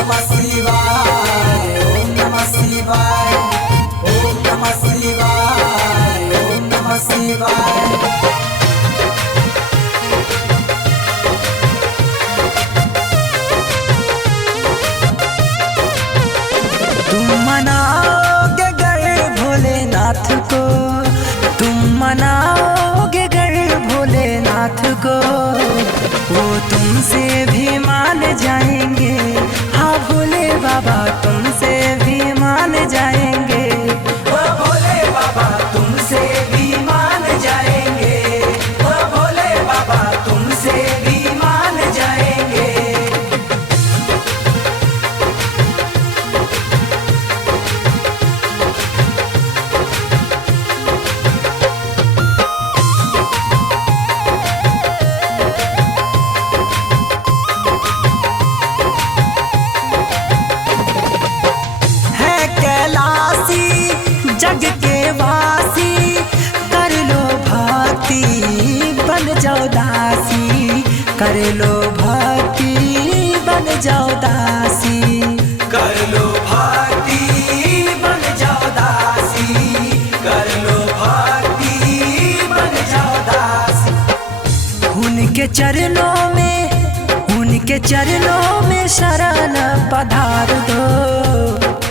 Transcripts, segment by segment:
नमः शिवाय, ओम नमः शिवाय, ओम नमः शिवाय, ओम नमः शिवाय। तुम मनाओगे गए भोलेनाथ को, तुम मनाओगे गए भोलेनाथ को, वो तुमसे भी मान जाएंगे। हाँ भोले बाबा तुमसे भी मान जाएंगे, वो भोले बाबा तुमसे भी मान जाएंगे, वो भोले बाबा तुमसे भी मान जाएंगे। जग के वासी कर लो भक्ति बन जाओ दासी, कर लो भक्ति बन जाओ दासी, कर लो भक्ति बन जाओ दासी, कर लो भक्ति बन जाओ दासी। उनके चरणों में शरण पधार दो,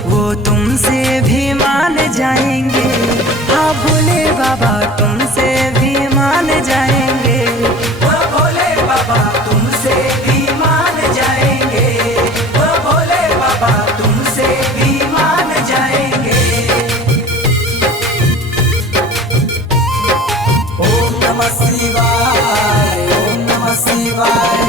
वो तुमसे भी मान जाएंगे। हाँ भोले बाबा तुमसे भी मान जाएंगे, वो भोले बाबा तुमसे भी मान जाएंगे, वो भोले बाबा तुमसे भी मान जाएंगे। ओम नमः शिवाय, ओम नमः शिवाय।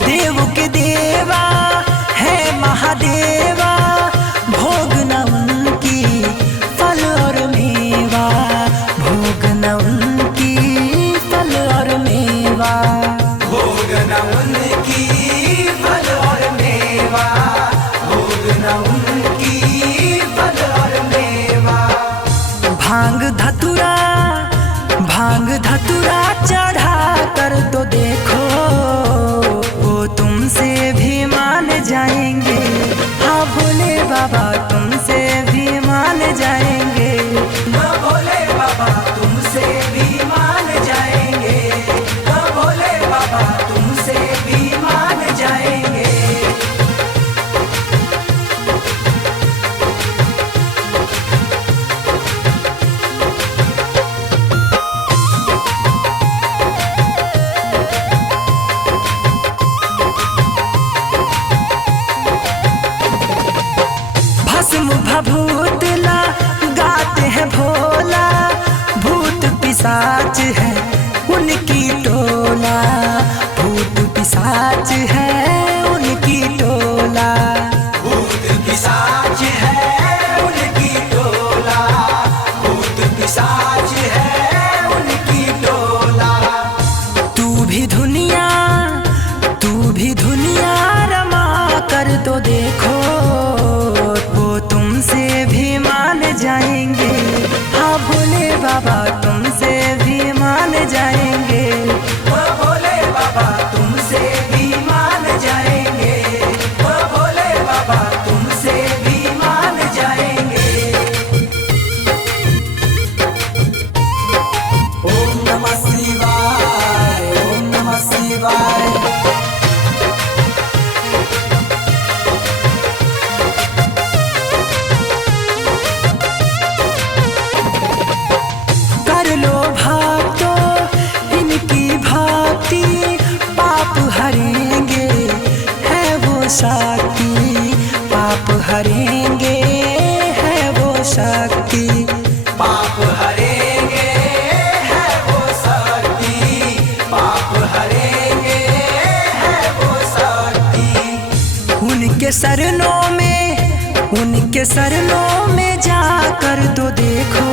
देव के देवा है महादेवा, भोग न उनकी फल और मेवा, भोग न उनकी फल और मेवा, भोग न उनकी फल और मेवा, भोग न उनकी फल और मेवा। भांग धतुरा चढ़ा कर तो देखो, तुमसे भी मान जाएंगे। हाँ भोले बाबा तुमसे भी मान जाएंगे, हाँ भोले बाबा तुमसे भी मान जाएंगे, हाँ भोले बाबा तुमसे भी मान जाएंगे। भस्म भभूतला गाते हैं भोला, भूत पिशाच है उनकी टोला, भूत पिशाच है उनकी टोला, भूत पिशाच है उनकी टोला, भूत पिशाच है उनकी टोला। तू भी दुनिया रमा कर तो देखो, तुमसे भी मान जाएंगे। हाँ भोले बाबा तुमसे भी मान जाएंगे, वो भोले बाबा तुमसे भी मान जाएंगे, वो भोले बाबा तुमसे भी मान जाएंगे। ओम नमः शिवाय, ओम नमः शिवाय। शक्ति पाप हरेंगे है वो शक्ति, पाप हरेंगे है वो शक्ति, पाप हरेंगे है वो शक्ति। उनके शरणों में जाकर तो देखो,